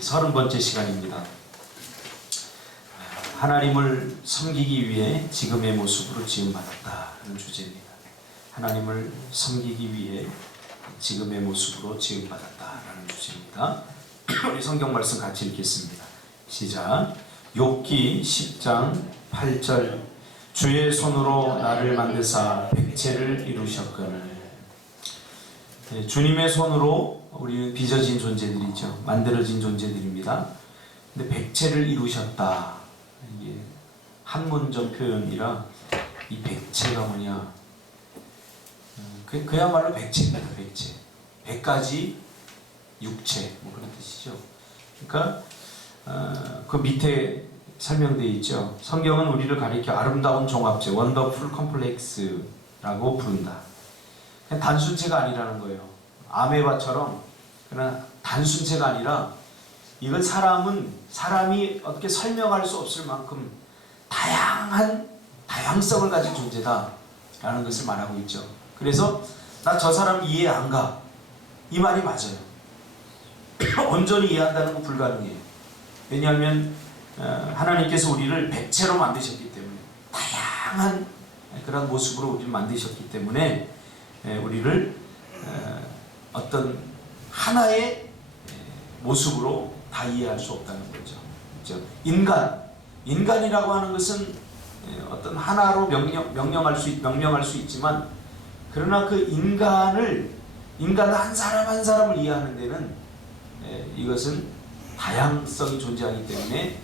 30번째 시간입니다. 하나님을 섬기기 위해 지금의 모습으로 지음받았다는 주제입니다. 하나님을 섬기기 위해 지금의 모습으로 지음받았다라는 주제입니다. 우리 성경 말씀 같이 읽겠습니다. 시작. 욥기 10장 8절. 주의 손으로 나를 만드사 백체를 이루셨거늘. 주님의 손으로 우리 빚어진 존재들이죠. 만들어진 존재들입니다. 근데 백체를 이루셨다. 이게 한문적 표현이라 이 백체가 뭐냐? 그야말로 백체입니다. 백체. 100가지 육체 뭐 그런 뜻이죠. 그러니까 그 밑에 설명되어 있죠. 성경은 우리를 가리켜 아름다운 종합체, 원더풀 컴플렉스라고 부른다. 그냥 단순체가 아니라는 거예요. 아메바처럼 그냥 단순체가 아니라 이건 사람이 어떻게 설명할 수 없을 만큼 다양성을 가진 존재다라는 것을 말하고 있죠. 그래서 나 저 사람 이해 안 가. 이 말이 맞아요. 온전히 이해한다는 건 불가능해요. 왜냐하면 하나님께서 우리를 백체로 만드셨기 때문에 다양한 그런 모습으로 우리를 만드셨기 때문에 우리를 어떤 하나의 모습으로 다 이해할 수 없다는 거죠. 그렇죠? 인간이라고 하는 것은 어떤 하나로 명명할 수 있지만, 그러나 그 인간 한 사람 한 사람을 이해하는 데는 이것은 다양성이 존재하기 때문에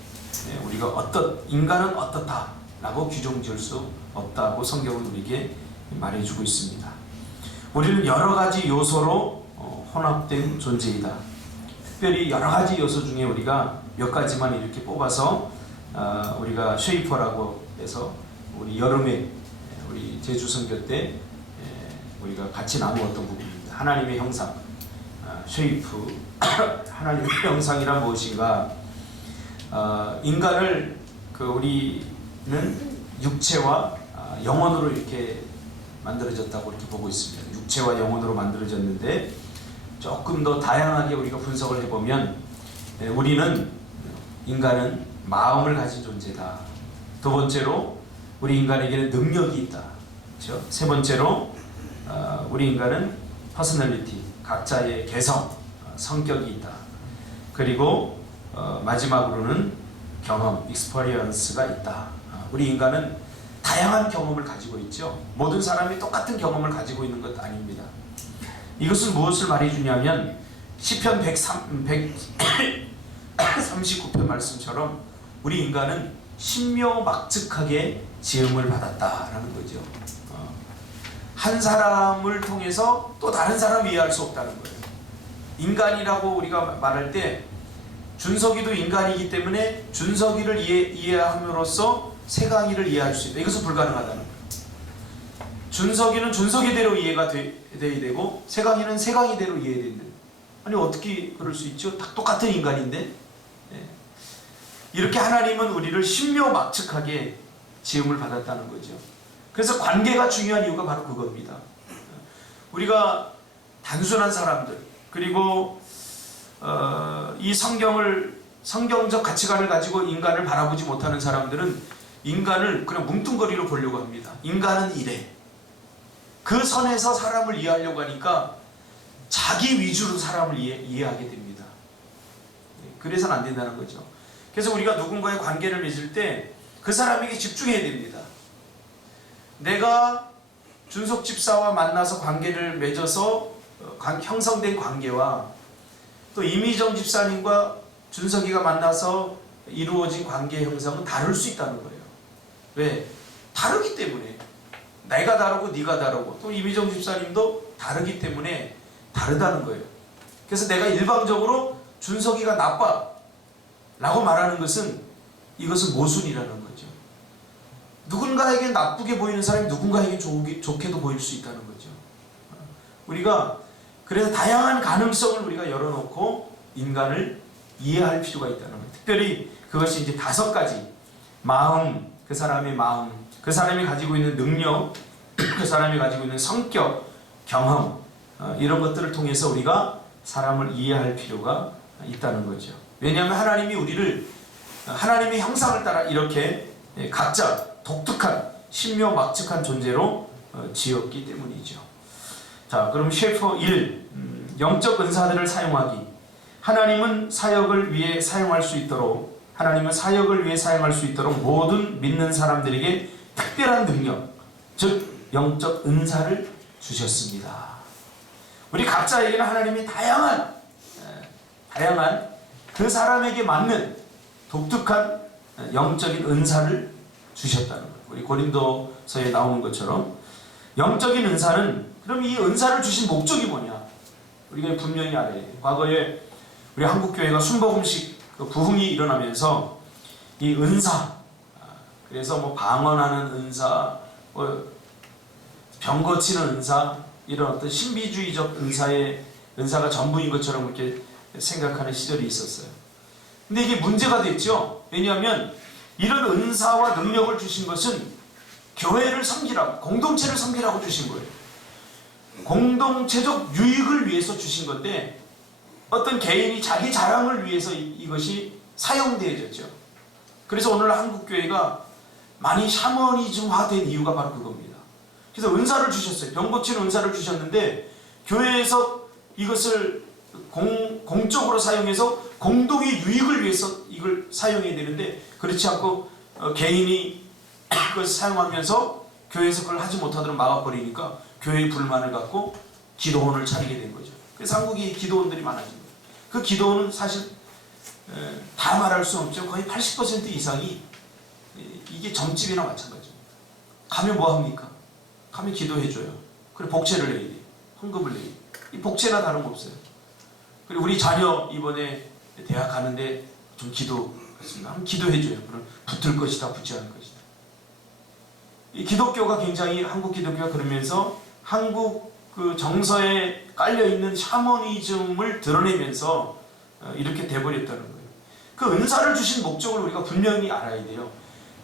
우리가 인간은 어떻다라고 규정 지을 수 없다고 성경은 우리에게 말해주고 있습니다. 우리는 여러 가지 요소로 혼합된 존재이다. 특별히 여러 가지 요소 중에 우리가 몇 가지만 이렇게 뽑아서 우리가 쉐이퍼라고 해서 우리 여름에 우리 제주 선교 때 우리가 같이 나누었던 부분입니다. 하나님의 형상, 쉐이프. 하나님의 형상이란 무엇인가? 인간을 우리는 육체와 영혼으로 이렇게 만들어졌다고 이렇게 보고 있습니다. 육체와 영혼으로 만들어졌는데 조금 더 다양하게 우리가 분석을 해보면 인간은 마음을 가진 존재다. 두 번째로 우리 인간에게는 능력이 있다. 그렇죠? 세 번째로 우리 인간은 퍼스널리티, 각자의 개성, 성격이 있다. 그리고 마지막으로는 경험, 익스퍼리언스가 있다. 우리 인간은 다양한 경험을 가지고 있죠. 모든 사람이 똑같은 경험을 가지고 있는 것 아닙니다. 이것은 무엇을 말해주냐면 시편 139편 말씀처럼 우리 인간은 신묘막측하게 지음을 받았다라는 거죠. 한 사람을 통해서 또 다른 사람을 이해할 수 없다는 거예요. 인간이라고 우리가 말할 때 준석이도 인간이기 때문에 준석이를 이해함으로써 세강이를 이해할 수 있다. 이것은 불가능하다는 거예요. 준석이는 준석이대로 이해가 돼야 되고 세강이는 세강이대로 이해된다. 아니 어떻게 그럴 수 있죠? 다 똑같은 인간인데. 이렇게 하나님은 우리를 신묘막측하게 지음을 받았다는 거죠. 그래서 관계가 중요한 이유가 바로 그겁니다. 우리가 단순한 사람들, 그리고 이 성경적 가치관을 가지고 인간을 바라보지 못하는 사람들은 인간을 그냥 뭉뚱거리로 보려고 합니다. 인간은 이래. 그 선에서 사람을 이해하려고 하니까 자기 위주로 사람을 이해하게 됩니다. 그래서는 안 된다는 거죠. 그래서 우리가 누군가의 관계를 맺을 때 그 사람에게 집중해야 됩니다. 내가 준석 집사와 만나서 관계를 맺어서 형성된 관계와 또 이미정 집사님과 준석이가 만나서 이루어진 관계 형성은 다를 수 있다는 거예요. 왜? 다르기 때문에. 내가 다르고 네가 다르고 또 이미정 집사님도 다르기 때문에 다르다는 거예요. 그래서 내가 일방적으로 준석이가 나빠 라고 말하는 것은 이것은 모순이라는 거죠. 누군가에게 나쁘게 보이는 사람이 누군가에게 좋게도 보일 수 있다는 거죠. 우리가 그래서 다양한 가능성을 우리가 열어놓고 인간을 이해할 필요가 있다는 거예요. 특별히 그것이 이제 5가지. 마음, 그 사람의 마음, 그 사람이 가지고 있는 능력, 그 사람이 가지고 있는 성격, 경험, 이런 것들을 통해서 우리가 사람을 이해할 필요가 있다는 거죠. 왜냐하면 하나님이 우리를 하나님의 형상을 따라 이렇게 각자 독특한 신묘막측한 존재로 지었기 때문이죠. 자, 그럼 셰퍼 1. 영적 은사들을 사용하기. 하나님은 사역을 위해 사용할 수 있도록 모든 믿는 사람들에게 특별한 능력, 즉 영적 은사를 주셨습니다. 우리 각자에게는 하나님이 다양한 그 사람에게 맞는 독특한 영적인 은사를 주셨다는 거예요. 우리 고린도서에 나오는 것처럼 영적인 은사는, 그럼 이 은사를 주신 목적이 뭐냐? 우리가 분명히 알아야 돼요. 과거에 우리 한국교회가 순복음식 부흥이 일어나면서 이 은사, 그래서 뭐 방언하는 은사, 병 고치는 은사, 이런 어떤 신비주의적 은사가 전부인 것처럼 이렇게 생각하는 시절이 있었어요. 근데 이게 문제가 됐죠. 왜냐하면 이런 은사와 능력을 주신 것은 교회를 섬기라고, 공동체를 섬기라고 주신 거예요. 공동체적 유익을 위해서 주신 건데 어떤 개인이 자기 자랑을 위해서 이것이 사용되어졌죠. 그래서 오늘 한국교회가 많이 샤머니즘화된 이유가 바로 그겁니다. 그래서 은사를 주셨어요. 병 고치는 은사를 주셨는데 교회에서 이것을 공적으로 사용해서 공동의 유익을 위해서 이걸 사용해야 되는데 그렇지 않고 개인이 그것을 사용하면서 교회에서 그걸 하지 못하도록 막아버리니까 교회의 불만을 갖고 기도원을 차리게 된 거죠. 그래서 한국에 기도원들이 많아진 거예요. 그 기도원은 사실 다 말할 수 없죠. 거의 80% 이상이 이게 점집이나 마찬가지입니다. 가면 뭐 합니까? 가면 기도해줘요. 그리고 복채를 내야 돼요. 헌금을 내야 돼요. 이 복채나 다름없어요. 그리고 우리 자녀 이번에 대학 가는데 좀 한번 기도해줘요. 그럼 붙을 것이다, 붙지 않을 것이다. 이 기독교가 굉장히, 한국 기독교가 그러면서 한국 그 정서에 깔려있는 샤머니즘을 드러내면서 이렇게 돼버렸다는 거예요. 그 은사를 주신 목적을 우리가 분명히 알아야 돼요.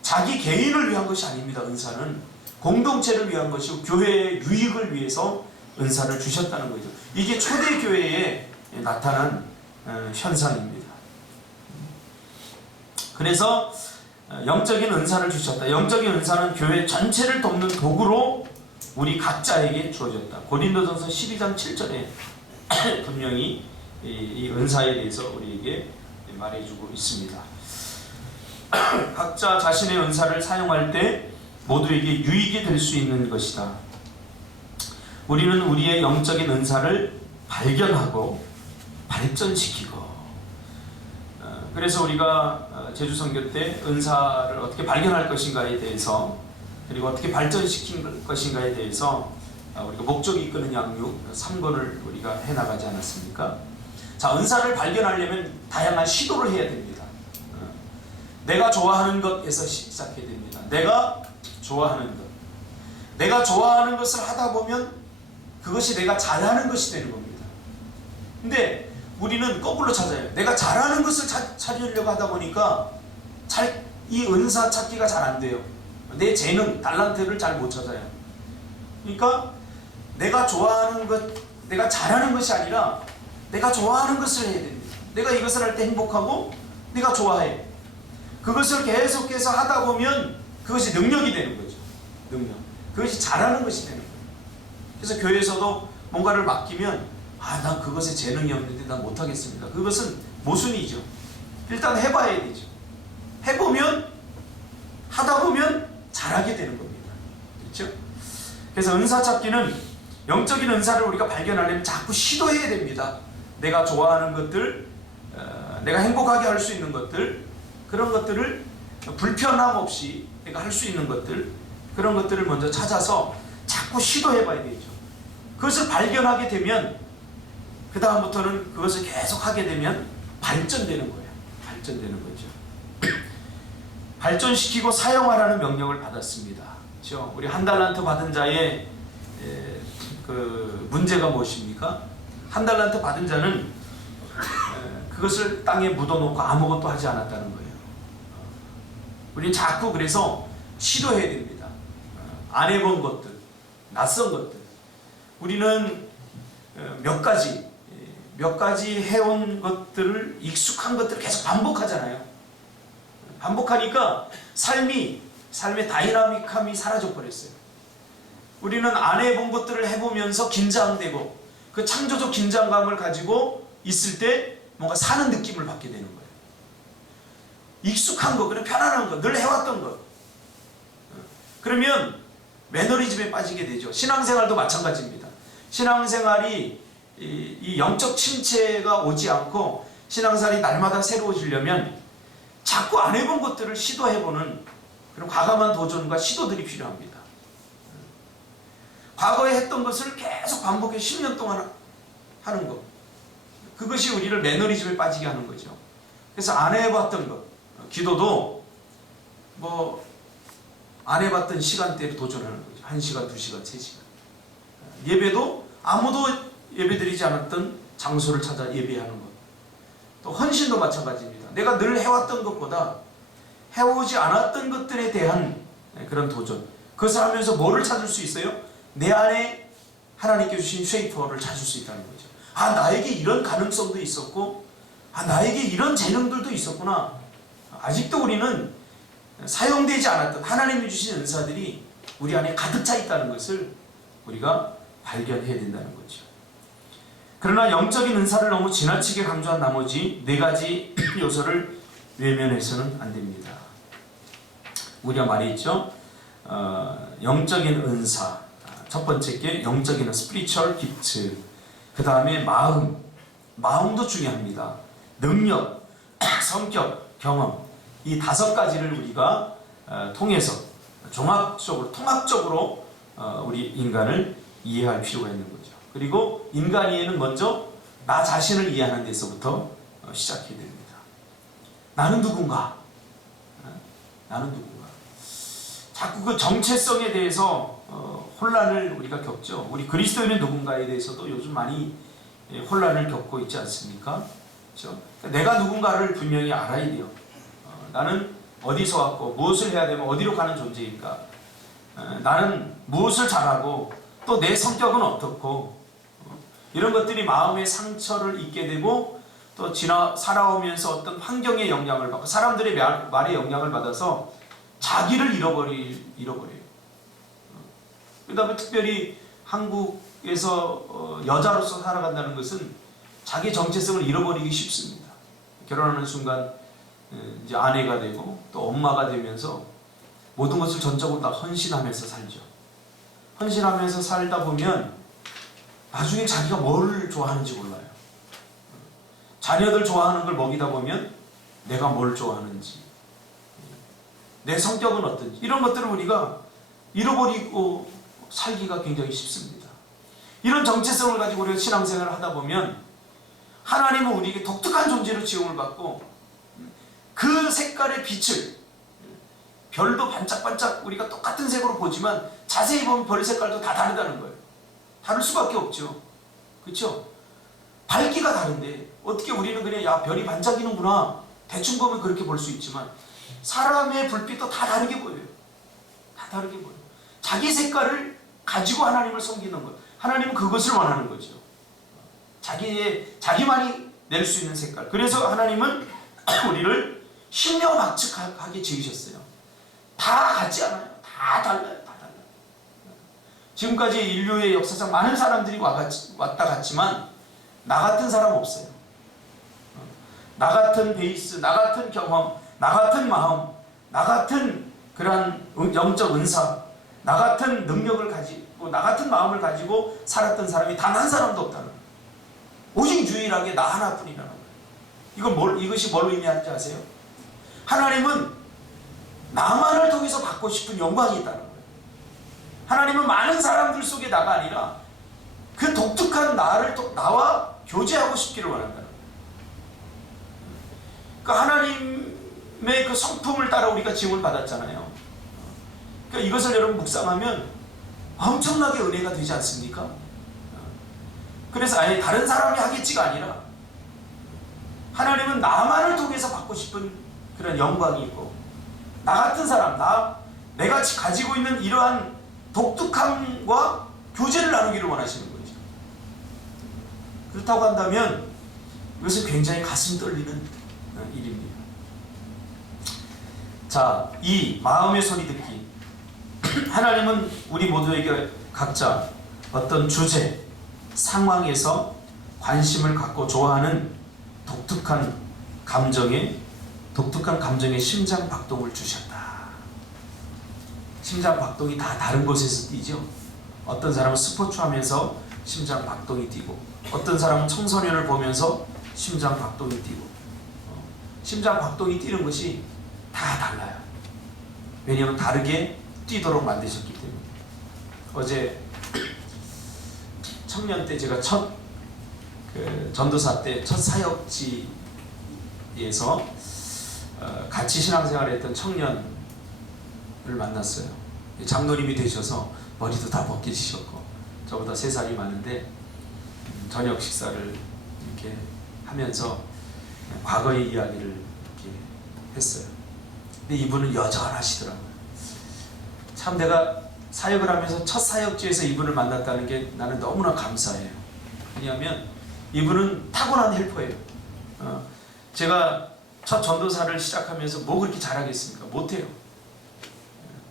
자기 개인을 위한 것이 아닙니다. 은사는 공동체를 위한 것이고 교회의 유익을 위해서 은사를 주셨다는 거죠. 이게 초대교회에 나타난 현상입니다. 그래서 영적인 은사를 주셨다. 영적인 은사는 교회 전체를 돕는 도구로 우리 각자에게 주어졌다. 고린도전서 12장 7절에 분명히 이 은사에 대해서 우리에게 말해주고 있습니다. 각자 자신의 은사를 사용할 때 모두에게 유익이 될 수 있는 것이다. 우리는 우리의 영적인 은사를 발견하고 발전시키고, 그래서 우리가 제주선교 때 은사를 어떻게 발견할 것인가에 대해서, 그리고 어떻게 발전시킬 것인가에 대해서 우리가 목적이 이끄는 양육 3권을 우리가 해나가지 않았습니까? 자, 은사를 발견하려면 다양한 시도를 해야 됩니다. 내가 좋아하는 것에서 시작해야 됩니다. 내가 좋아하는 것. 내가 좋아하는 것을 하다 보면 그것이 내가 잘하는 것이 되는 겁니다. 근데 우리는 거꾸로 찾아요. 내가 잘하는 것을 찾으려고 하다 보니까 이 은사 찾기가 잘 안 돼요. 내 재능, 달란트를 잘 못 찾아요. 그러니까 내가 좋아하는 것, 내가 잘하는 것이 아니라 내가 좋아하는 것을 해야 됩니다. 내가 이것을 할 때 행복하고 내가 좋아해. 그것을 계속해서 하다 보면 그것이 능력이 되는 거죠. 능력. 그것이 잘하는 것이 되는 거예요. 그래서 교회에서도 뭔가를 맡기면 난 그것에 재능이 없는데 난 못하겠습니다. 그것은 모순이죠. 일단 해봐야 되죠. 해보면, 하다 보면 잘하게 되는 겁니다. 그렇죠? 그래서 은사 찾기는, 영적인 은사를 우리가 발견하려면 자꾸 시도해야 됩니다. 내가 좋아하는 것들, 내가 행복하게 할 수 있는 것들, 그런 것들을 불편함 없이 내가 할 수 있는 것들, 그런 것들을 먼저 찾아서 자꾸 시도해봐야 되죠. 그것을 발견하게 되면 그 다음부터는 그것을 계속 하게 되면 발전되는 거예요. 발전되는 거죠. 발전시키고 사용하라는 명령을 받았습니다. 그렇죠? 우리 한 달란트 받은 자의 그 문제가 무엇입니까? 한 달란트 받은 자는 그것을 땅에 묻어놓고 아무것도 하지 않았다는 거예요. 우리는 자꾸 그래서 시도해야 됩니다. 안 해본 것들, 낯선 것들. 우리는 몇 몇 가지 해온 것들을, 익숙한 것들을 계속 반복하잖아요. 반복하니까 삶의 다이나믹함이 사라져 버렸어요. 우리는 안 해본 것들을 해보면서 긴장되고 그 창조적 긴장감을 가지고 있을 때 뭔가 사는 느낌을 받게 되는 거예요. 익숙한 거, 그냥 편안한 거, 늘 해왔던 거. 그러면 매너리즘에 빠지게 되죠. 신앙생활도 마찬가지입니다. 신앙생활이 이 영적 침체가 오지 않고 신앙생활이 날마다 새로워지려면 자꾸 안 해본 것들을 시도해보는 그런 과감한 도전과 시도들이 필요합니다. 과거에 했던 것을 계속 반복해 10년 동안 하는 것, 그것이 우리를 매너리즘에 빠지게 하는 거죠. 그래서 안 해봤던 것, 기도도 뭐 안 해봤던 시간대로 도전하는 거죠. 1시간, 2시간, 3시간. 예배도 아무도 예배드리지 않았던 장소를 찾아 예배하는 것. 또 헌신도 마찬가지입니다. 내가 늘 해왔던 것보다 해오지 않았던 것들에 대한 그런 도전. 그것을 하면서 뭐를 찾을 수 있어요? 내 안에 하나님께 주신 쉐이퍼를 찾을 수 있다는 거죠. 아, 나에게 이런 가능성도 있었고, 아, 나에게 이런 재능들도 있었구나. 아직도 우리는 사용되지 않았던 하나님이 주신 은사들이 우리 안에 가득 차 있다는 것을 우리가 발견해야 된다는 거죠. 그러나 영적인 은사를 너무 지나치게 강조한 나머지 4가지 요소를 외면해서는 안 됩니다. 우리가 말했죠. 영적인 은사, 첫 번째 게 영적인 스피리추얼 기프트, 그 다음에 마음도 중요합니다. 능력, 성격, 경험, 이 5가지를 우리가 통해서 통합적으로 우리 인간을 이해할 필요가 있는 거죠. 그리고 인간 이해는 먼저 나 자신을 이해하는 데서부터 시작해야 됩니다. 나는 누군가? 나는 누군가? 자꾸 그 정체성에 대해서 혼란을 우리가 겪죠. 우리 그리스도인은 누군가에 대해서도 요즘 많이 혼란을 겪고 있지 않습니까? 그렇죠? 내가 누군가를 분명히 알아야 돼요. 나는 어디서 왔고 무엇을 해야 되면 어디로 가는 존재인가? 나는 무엇을 잘하고 또 내 성격은 어떻고, 이런 것들이 마음의 상처를 입게 되고 또 살아오면서 어떤 환경의 영향을 받고 사람들의 말에 영향을 받아서 자기를 잃어버려요. 그 다음에 특별히 한국에서 여자로서 살아간다는 것은 자기 정체성을 잃어버리기 쉽습니다. 결혼하는 순간 이제 아내가 되고 또 엄마가 되면서 모든 것을 전적으로 다 헌신하면서 살죠. 헌신하면서 살다 보면 나중에 자기가 뭘 좋아하는지 몰라요. 자녀들 좋아하는 걸 먹이다 보면 내가 뭘 좋아하는지, 내 성격은 어떤지, 이런 것들을 우리가 잃어버리고 살기가 굉장히 쉽습니다. 이런 정체성을 가지고 우리가 신앙생활을 하다 보면 하나님은 우리에게 독특한 존재로 지음을 받고 그 색깔의 빛을, 별도 반짝반짝 우리가 똑같은 색으로 보지만 자세히 보면 별 색깔도 다 다르다는 거예요. 다를 수밖에 없죠. 그렇죠? 밝기가 다른데 어떻게 우리는 그냥 야, 별이 반짝이는구나 대충 보면 그렇게 볼 수 있지만 사람의 불빛도 다 다르게 보여요. 다 다르게 보여요. 자기 색깔을 가지고 하나님을 섬기는 것, 하나님은 그것을 원하는 거죠. 자기만이 낼 수 있는 색깔. 그래서 하나님은 우리를 신묘막측하게 지으셨어요. 다 같지 않아요. 다 달라요. 지금까지 인류의 역사상 많은 사람들이 왔다 갔지만 나 같은 사람 없어요. 나 같은 베이스, 나 같은 경험, 나 같은 마음, 나 같은 그러한 영적 은사, 나 같은 능력을 가지고 나 같은 마음을 가지고 살았던 사람이 단 한 사람도 없다는 거예요. 오직 유일하게 나 하나뿐이라는 거예요. 이것이 뭘 의미하는지 아세요? 하나님은 나만을 통해서 받고 싶은 영광이 있다는 거예요. 하나님은 많은 사람들 속에 나가 아니라 그 독특한 나와 교제하고 싶기를 원한다는 거예요. 그 하나님의 그 성품을 따라 우리가 지음을 받았잖아요. 그러니까 이것을 여러분 묵상하면 엄청나게 은혜가 되지 않습니까? 그래서 아예 다른 사람이 하겠지가 아니라 하나님은 나만을 통해서 받고 싶은 그런 영광이 있고, 나 같은 사람, 내가 가지고 있는 이러한 독특함과 교제를 나누기를 원하시는 거죠. 그렇다고 한다면 이것은 굉장히 가슴 떨리는 일입니다. 자, 이 마음의 소리 듣기. 하나님은 우리 모두에게 각자 어떤 주제, 상황에서 관심을 갖고 좋아하는 독특한 감정의 심장 박동을 주셨다. 심장 박동이 다 다른 곳에서 뛰죠. 어떤 사람은 스포츠 하면서 심장 박동이 뛰고, 어떤 사람은 청소년을 보면서 심장 박동이 뛰고, 심장 박동이 뛰는 것이 다 달라요. 왜냐하면 다르게 뛰도록 만드셨기 때문에. 어제 청년 때 제가 첫 전도사 때 첫 사역지에서 같이 신앙생활을 했던 청년을 만났어요. 장로님이 되셔서 머리도 다 벗겨지셨고 저보다 3살이 많은데 저녁 식사를 이렇게 하면서 과거의 이야기를 이렇게 했어요. 근데 이분은 여전하시더라고요. 참 내가 사역을 하면서 첫 사역지에서 이분을 만났다는 게 나는 너무나 감사해요. 왜냐하면 이분은 타고난 헬퍼예요. 제가 첫 전도사를 시작하면서 뭐 그렇게 잘하겠습니까? 못해요.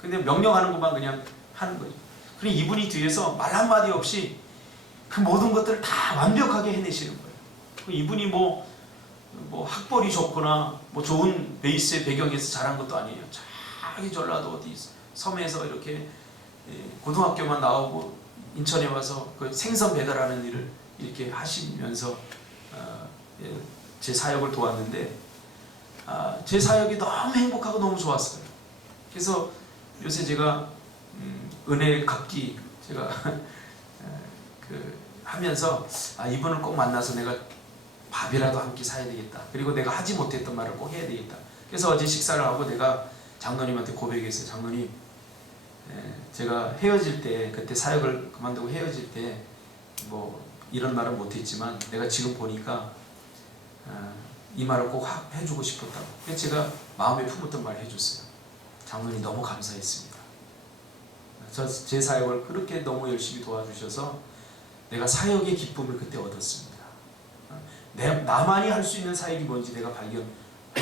근데 명령하는 것만 그냥 하는 거죠. 그리고 이분이 뒤에서 말 한마디 없이 그 모든 것들을 다 완벽하게 해내시는 거예요. 이분이 뭐 학벌이 좋거나 뭐 좋은 베이스의 배경에서 자란 것도 아니에요. 저기 전라도 어디 섬에서 이렇게 고등학교만 나오고 인천에 와서 그 생선 배달하는 일을 이렇게 하시면서 제 사역을 도왔는데 제 사역이 너무 행복하고 너무 좋았어요. 그래서 요새 제가 은혜 갚기 제가 하면서 이분을 꼭 만나서 내가 밥이라도 함께 사야 되겠다. 그리고 내가 하지 못했던 말을 꼭 해야 되겠다. 그래서 어제 식사를 하고 내가 장로님한테 고백했어요. 장로님, 제가 헤어질 때, 그때 사역을 그만두고 헤어질 때 뭐 이런 말은 못했지만 내가 지금 보니까 이 말을 꼭 해주고 싶었다고. 그래서 제가 마음에 품었던 말을 해줬어요. 장로님 너무 감사했습니다. 제 사역을 그렇게 너무 열심히 도와주셔서 내가 사역의 기쁨을 그때 얻었습니다. 나만이 할 수 있는 사역이 뭔지 내가 발견할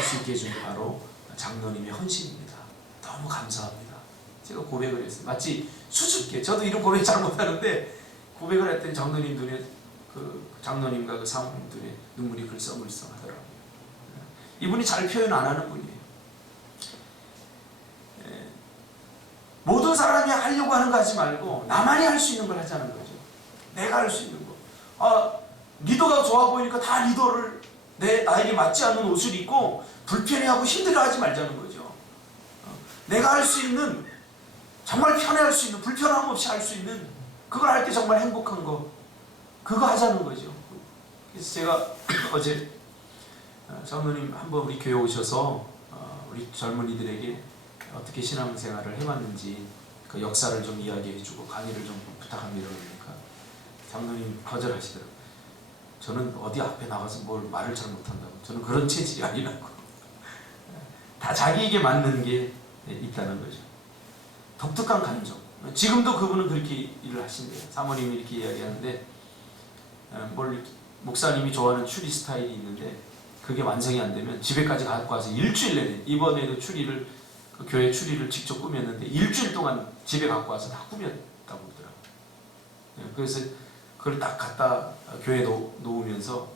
수 있게 해준 게 바로 장로님의 헌신입니다. 너무 감사합니다. 제가 고백을 했어요. 마치 수줍게, 저도 이런 고백 잘 못하는데 고백을 했더니 장로님 눈에 장로님과 그 사모님 눈에 눈물이 글썽글썽 하더라고요. 이분이 잘 표현 안 하는 분이에요. 모든 사람이 하려고 하는 거 하지 말고 나만이 할 수 있는 걸 하자는 거죠. 내가 할 수 있는 거. 리더가 좋아 보이니까 다 리더를 나에게 맞지 않는 옷을 입고 불편해하고 힘들어하지 말자는 거죠. 내가 할 수 있는, 정말 편해할 수 있는, 불편함 없이 할 수 있는, 그걸 할 때 정말 행복한 거, 그거 하자는 거죠. 그래서 제가 어제 장로님 한번 우리 교회 오셔서 우리 젊은이들에게 어떻게 신앙생활을 해왔는지 그 역사를 좀 이야기해주고 강의를 좀 부탁합니다. 그러니까 장로님 거절하시더라고요. 저는 어디 앞에 나가서 뭘 말을 잘 못한다고. 저는 그런 체질이 아니라고. 다 자기에게 맞는 게 있다는 거죠. 독특한 감정. 지금도 그분은 그렇게 일을 하신대요. 사모님이 이렇게 이야기하는데 목사님이 좋아하는 추리 스타일이 있는데 그게 완성이 안 되면 집에까지 갖고 와서 일주일 내내, 이번에도 그 교회 추리를 직접 꾸몄는데 일주일 동안 집에 갖고 와서 다 꾸몄다고 그러더라고요. 그래서 그걸 딱 갖다 교회에 놓으면서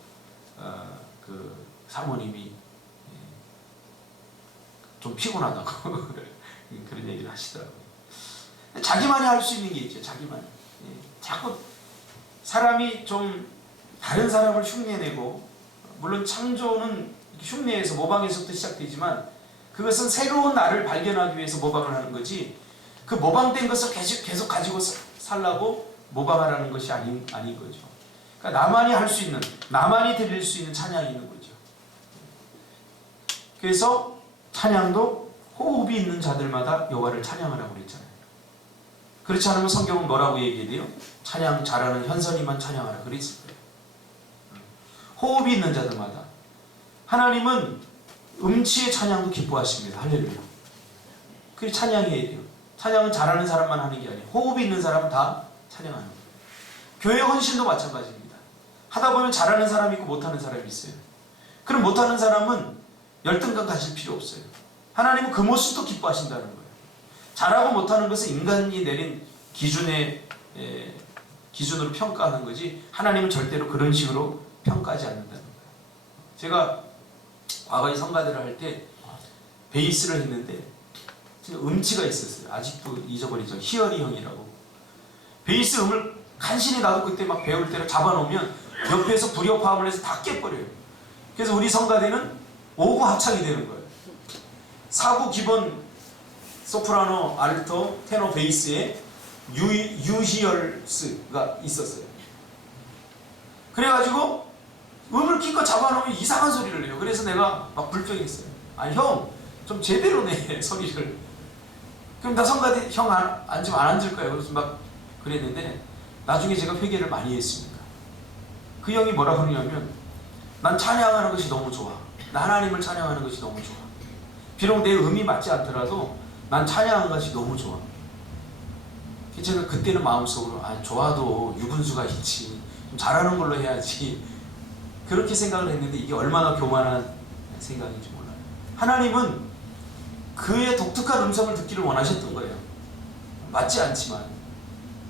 그 사모님이 좀 피곤하다고 그런 얘기를 하시더라고요. 자기만이 할 수 있는 게 있죠. 자기만이. 자꾸 사람이 좀 다른 사람을 흉내내고, 물론 창조는 흉내에서 모방에서부터 시작되지만 그것은 새로운 나를 발견하기 위해서 모방을 하는 거지, 그 모방된 것을 계속 가지고 살라고 모방하라는 것이 아닌 거죠. 그러니까 나만이 할 수 있는, 나만이 드릴 수 있는 찬양이 있는 거죠. 그래서 찬양도 호흡이 있는 자들마다 여호와를 찬양하라고 그랬잖아요. 그렇지 않으면 성경은 뭐라고 얘기해요? 찬양 잘하는 현선이만 찬양하라 그랬을 거예요. 호흡이 있는 자들마다. 하나님은 음치의 찬양도 기뻐하십니다. 할렐루야. 그게 찬양이어야 돼요. 찬양은 잘하는 사람만 하는 게 아니에요. 호흡이 있는 사람은 다 찬양하는 거예요. 교회 헌신도 마찬가지입니다. 하다 보면 잘하는 사람이 있고 못하는 사람이 있어요. 그럼 못하는 사람은 열등감 가질 필요 없어요. 하나님은 그 모습도 기뻐하신다는 거예요. 잘하고 못하는 것은 인간이 내린 기준으로 평가하는 거지 하나님은 절대로 그런 식으로 평가하지 않는다는 거예요. 제가 과거에 성가대를 할 때 베이스를 했는데 음치가 있었어요. 아직도 잊어버리죠. 희열이 형이라고. 베이스 음을 간신히 나도 그때 막 배울 때를 잡아놓으면 옆에서 불협화음을 해서 다 깨버려요. 그래서 우리 성가대는 5구 합창이 되는 거예요. 4구 기본 소프라노, 알토, 테너, 베이스에 유희열스가 있었어요. 그래가지고 음을 기껏 잡아놓으면 이상한 소리를 내요. 그래서 내가 막 불평했어요. 아니 형 좀 제대로 내 소리를. 그럼 나 성가대 형 앉으면 안 앉을 거예요. 그래서 막 그랬는데 나중에 제가 회개를 많이 했습니다. 그 형이 뭐라 그러냐면 난 찬양하는 것이 너무 좋아. 나 하나님을 찬양하는 것이 너무 좋아. 비록 내 음이 맞지 않더라도 난 찬양하는 것이 너무 좋아. 제가 그때는 마음속으로 좋아도 유분수가 있지. 좀 잘하는 걸로 해야지. 그렇게 생각을 했는데 이게 얼마나 교만한 생각인지 몰라요. 하나님은 그의 독특한 음성을 듣기를 원하셨던 거예요. 맞지 않지만.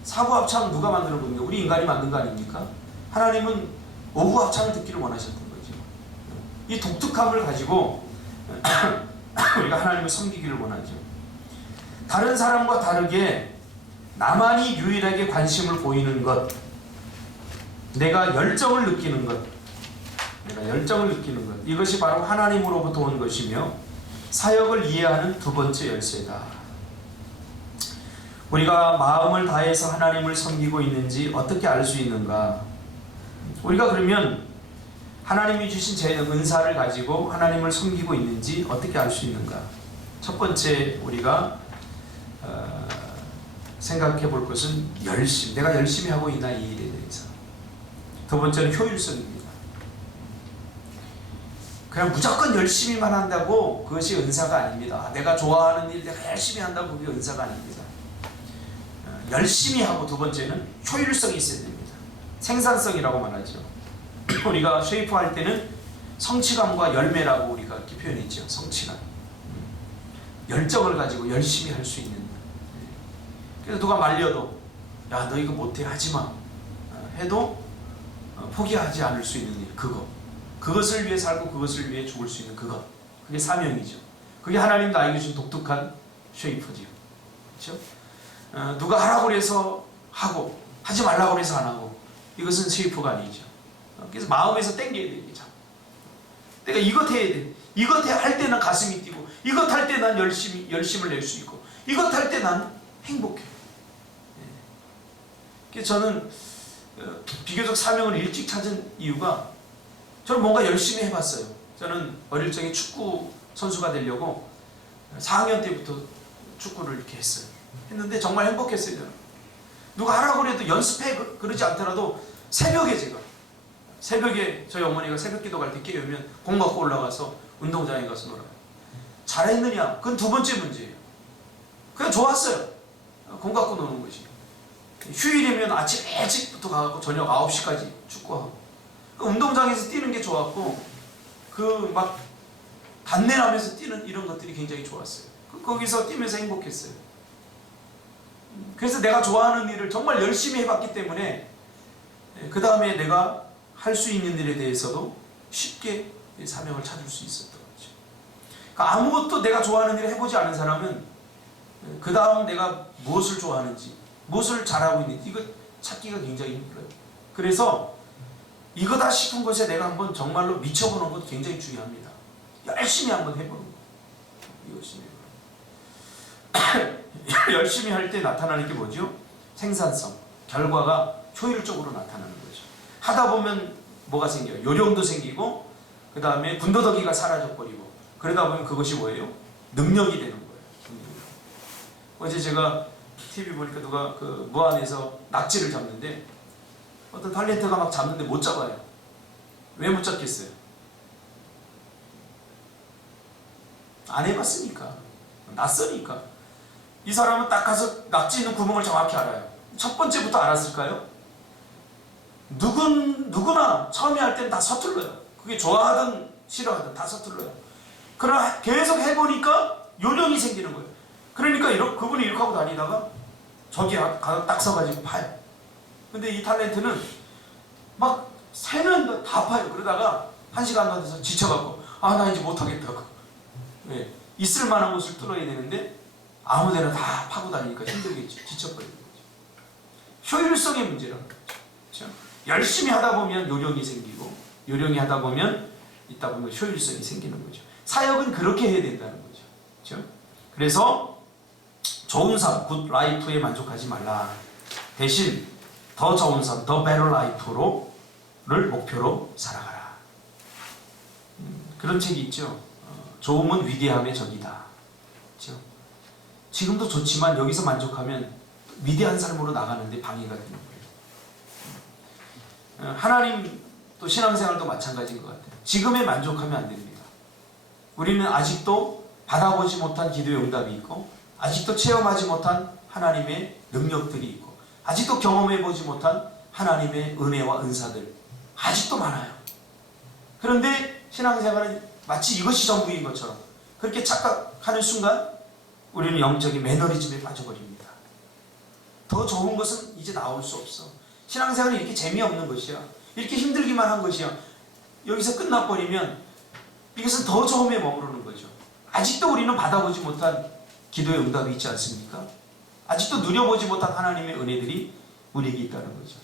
사구 합창 누가 만드는 겁니까? 우리 인간이 만든 거 아닙니까? 하나님은 오구 합창을 듣기를 원하셨던 거죠. 이 독특함을 가지고 우리가 하나님을 섬기기를 원하죠. 다른 사람과 다르게 나만이 유일하게 관심을 보이는 것, 내가 열정을 느끼는 것, 이것이 바로 하나님으로부터 온 것이며 사역을 이해하는 두 번째 열쇠다. 우리가 마음을 다해서 하나님을 섬기고 있는지 어떻게 알 수 있는가? 우리가 그러면 하나님이 주신 제 은사를 가지고 하나님을 섬기고 있는지 어떻게 알 수 있는가? 첫 번째 우리가 생각해 볼 것은 내가 열심히 하고 있나 이 일에 대해서. 두 번째는 효율성입니다. 그냥 무조건 열심히만 한다고 그것이 은사가 아닙니다. 내가 좋아하는 일 내가 열심히 한다고 그게 은사가 아닙니다. 열심히 하고 두 번째는 효율성이 있어야 됩니다. 생산성이라고 말하죠. 우리가 쉐이프 할 때는 성취감과 열매라고 우리가 이렇게 표현했죠. 성취감. 열정을 가지고 열심히 할 수 있는. 그래서 누가 말려도 야 너 이거 못해 하지마 해도 포기하지 않을 수 있는 일, 그것을 위해 살고 그것을 위해 죽을 수 있는 그게 사명이죠. 그게 하나님 나에게 준 독특한 쉐이프지요. 그렇죠? 누가 하라고 해서 하고 하지 말라고 해서 안 하고 이것은 쉐이프가 아니죠. 그래서 마음에서 땡겨야 되죠. 내가 이것 해야 돼. 이것 할 때 난 가슴이 뛰고 이것 할 때 난 열심을 낼 수 있고 이것 할 때 난 행복해. 그래서 저는 비교적 사명을 일찍 찾은 이유가 저는 뭔가 열심히 해봤어요. 저는 어릴 적에 축구 선수가 되려고 4학년 때부터 축구를 이렇게 했어요. 했는데 정말 행복했어요. 저는. 누가 하라고 해도 연습해 그러지 않더라도 새벽에 저희 어머니가 새벽 기도 갈 때 깨우면 공 갖고 올라가서 운동장에 가서 놀아요. 잘했느냐? 그건 두 번째 문제예요. 그냥 좋았어요. 공 갖고 노는 것이. 휴일이면 아침 일찍부터 가고 저녁 9시까지 축구하고 운동장에서 뛰는 게 좋았고 그 막 단내나면서 뛰는 이런 것들이 굉장히 좋았어요. 거기서 뛰면서 행복했어요. 그래서 내가 좋아하는 일을 정말 열심히 해봤기 때문에 그 다음에 내가 할 수 있는 일에 대해서도 쉽게 사명을 찾을 수 있었던 거죠. 그러니까 아무것도 내가 좋아하는 일을 해보지 않은 사람은 그 다음 내가 무엇을 좋아하는지 무엇을 잘하고 있는지 이거 찾기가 굉장히 힘들어요. 그래서 이거다 싶은 것에 내가 한번 정말로 미쳐보는 것도 굉장히 중요합니다. 열심히 한번 해보는 거. 열심히 할 때 나타나는 게 뭐죠? 생산성, 결과가 효율적으로 나타나는 거죠. 하다 보면 뭐가 생겨요? 요령도 생기고 그 다음에 군더더기가 사라져버리고 그러다 보면 그것이 뭐예요? 능력이 되는 거예요. 어제 제가 TV 보니까 누가 그 무안에서 낙지를 잡는데 어떤 탤런트가 막 잡는데 못 잡아요. 왜 못 잡겠어요? 안 해봤으니까. 낯서니까. 이 사람은 딱 가서 낙지 있는 구멍을 정확히 알아요. 첫 번째부터 알았을까요? 누구나 처음에 할 때는 다 서툴러요. 그게 좋아하든 싫어하든 다 서툴러요. 그러나 계속 해보니까 요령이 생기는 거예요. 그러니까 그분이 이렇게 하고 다니다가 저기 가서 딱 서가지고 파요. 근데 이 탤런트는 막 새는 다 파요. 그러다가 1시간만 돼서 지쳐갖고 나 이제 못하겠다고. 네. 있을 만한 곳을 뚫어야 되는데 아무데나 다 파고 다니니까 힘들겠죠. 지쳐버리는 거죠. 효율성의 문제라는 거죠. 그렇죠? 열심히 하다 보면 요령이 생기고, 요령이 하다 보면 있다 보면 효율성이 생기는 거죠. 사역은 그렇게 해야 된다는 거죠. 그렇죠? 그래서 좋은 삶, 굿 라이프에 만족하지 말라. 대신 더 좋은 삶, 더 베터 라이프를 목표로 살아가라. 그런 책이 있죠. 좋음은 위대함의 적이다. 그렇죠? 지금도 좋지만 여기서 만족하면 위대한 삶으로 나가는데 방해가 되는 거예요. 하나님 또 신앙생활도 마찬가지인 것 같아요. 지금에 만족하면 안 됩니다. 우리는 아직도 받아보지 못한 기도의 응답이 있고, 아직도 체험하지 못한 하나님의 능력들이 있고, 아직도 경험해보지 못한 하나님의 은혜와 은사들 아직도 많아요. 그런데 신앙생활은 마치 이것이 전부인 것처럼 그렇게 착각하는 순간 우리는 영적인 매너리즘에 빠져버립니다. 더 좋은 것은 이제 나올 수 없어. 신앙생활이 이렇게 재미없는 것이야. 이렇게 힘들기만 한 것이야. 여기서 끝나버리면 이것은 더 좋음에 머무르는 거죠. 아직도 우리는 받아보지 못한 기도의 응답이 있지 않습니까? 아직도 누려보지 못한 하나님의 은혜들이 우리에게 있다는 거죠.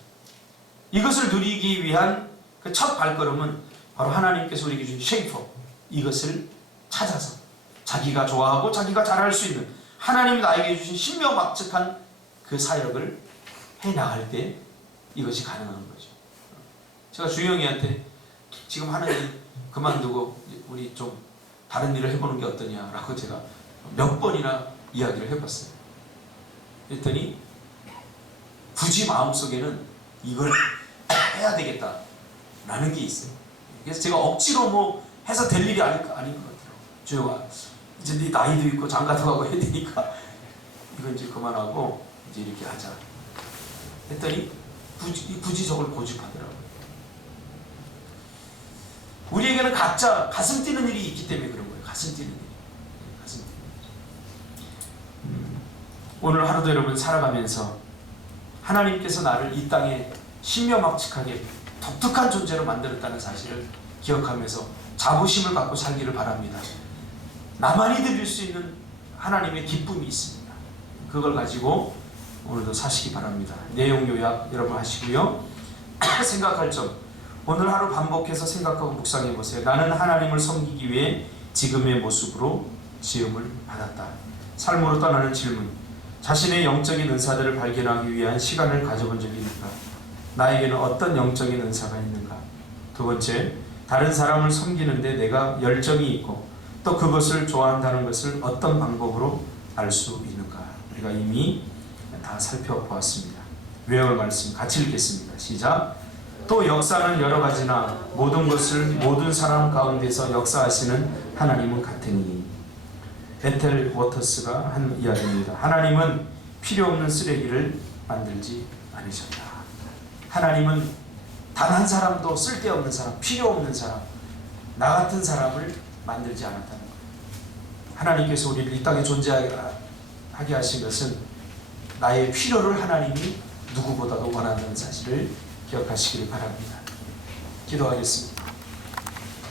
이것을 누리기 위한 그 첫 발걸음은 바로 하나님께서 우리에게 주신 쉐이퍼, 이것을 찾아서 자기가 좋아하고 자기가 잘할 수 있는 하나님이 나에게 주신 신명막측한 그 사역을 해나갈 때 이것이 가능한 거죠. 제가 주영이한테 지금 하는 일 그만두고 우리 좀 다른 일을 해보는 게 어떠냐라고 제가 몇 번이나 이야기를 해봤어요. 그랬더니 굳이 마음속에는 이걸 해야 되겠다라는 게 있어요. 그래서 제가 억지로 뭐 해서 될 일이 아닌 것 같아요. 주영아, 이제 네 나이도 있고 장가도 가고 해야 되니까 이건 이제 그만하고 이제 이렇게 하자 했더니 굳이 저걸 고집하더라고요. 우리에게는 각자 가슴 뛰는 일이 있기 때문에 그런 거예요. 가슴 뛰는 일. 가슴 뛰는 일. 오늘 하루도 여러분 살아가면서 하나님께서 나를 이 땅에 신명막측하게 독특한 존재로 만들었다는 사실을 기억하면서 자부심을 갖고 살기를 바랍니다. 나만이 드릴 수 있는 하나님의 기쁨이 있습니다. 그걸 가지고 오늘도 사시기 바랍니다. 내용 요약 여러분 하시고요. 생각할 점, 오늘 하루 반복해서 생각하고 묵상해 보세요. 나는 하나님을 섬기기 위해 지금의 모습으로 지음을 받았다. 삶으로 떠나는 질문, 자신의 영적인 은사들을 발견하기 위한 시간을 가져본 적이 있는가? 나에게는 어떤 영적인 은사가 있는가? 두 번째, 다른 사람을 섬기는데 내가 열정이 있고 또 그것을 좋아한다는 것을 어떤 방법으로 알 수 있는가? 우리가 이미 다 살펴보았습니다. 외울 말씀 같이 읽겠습니다. 시작. 또 역사는 여러 가지나 모든 것을 모든 사람 가운데서 역사하시는 하나님은 같으니. 에텔 워터스가 한 이야기입니다. 하나님은 필요 없는 쓰레기를 만들지 않으셨다. 하나님은 단 한 사람도 쓸데없는 사람, 필요 없는 사람, 나 같은 사람을 만들지 않았다는 거예요. 하나님께서 우리를 이 땅에 존재하게 하신 것은 나의 필요를 하나님이 누구보다도 원한다는 사실을 기억하시길 바랍니다. 기도하겠습니다.